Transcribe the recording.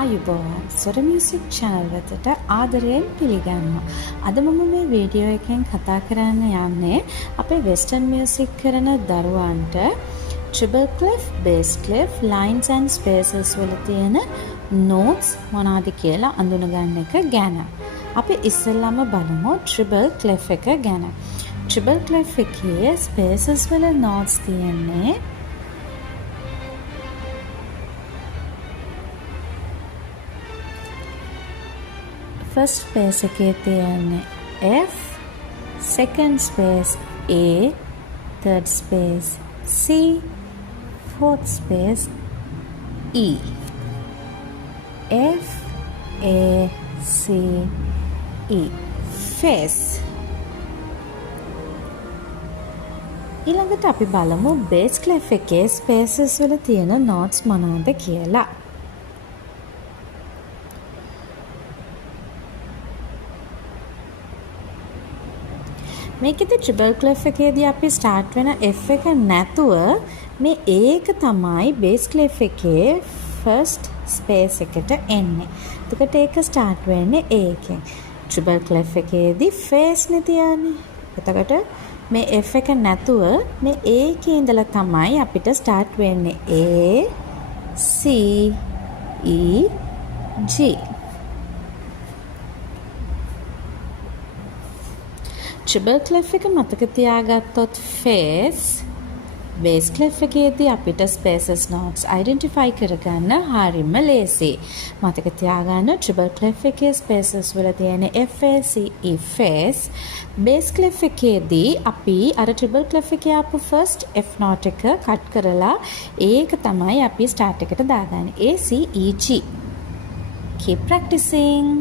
ආයුබෝවන් සොර music channel වෙතට ආදරයෙන් පිළිගන්නවා. අද මම මේ වීඩියෝ එකෙන් කතා කරන්න යන්නේ අපේ western music කරන දරුවන්ට treble clef, bass clef, lines and spaces වල තියෙන notes මොනවාද කියලා අඳුනගන්න එක ගැන. අපි ඉස්සෙල්ලාම බලමු treble clef එක ගැන. treble clef එකේ spaces වල notes තියෙන්නේ first space එකේ තියෙන්නේ F, second space A, third space C, fourth space E. F, A, C, E. Face. ඊළඟට අපි බලමු bass clef එකේ spaces වල තියෙන notes මොනවද කියලා. මේකෙදි treble clef එකේදී අපි start වෙන F එක නැතුව මේ A එක තමයි bass clef එකේ first space එකට එන්නේ. එතකොට ඒක start වෙන්නේ A එකෙන්. treble clef එකේදී face නේ තියන්නේ. එතකොට මේ F එක නැතුව මේ A එකේ ඉඳලා තමයි අපිට start වෙන්නේ A, C, E, G. treble clef එක මතක තියාගත්තොත් face, bass clef එකේදී අපිට spaces notes identify කරගන්න හරිම ලේසි. මතක තියාගන්න treble clef එකේ spaces වල තියෙන F, A, C, E face. bass clef එකේදී අපි අර treble clef එකේ ආපු first F note එක cut කරලා ඒක තමයි අපි start එකට දාගන්නේ. A, C, E, G. Keep practicing.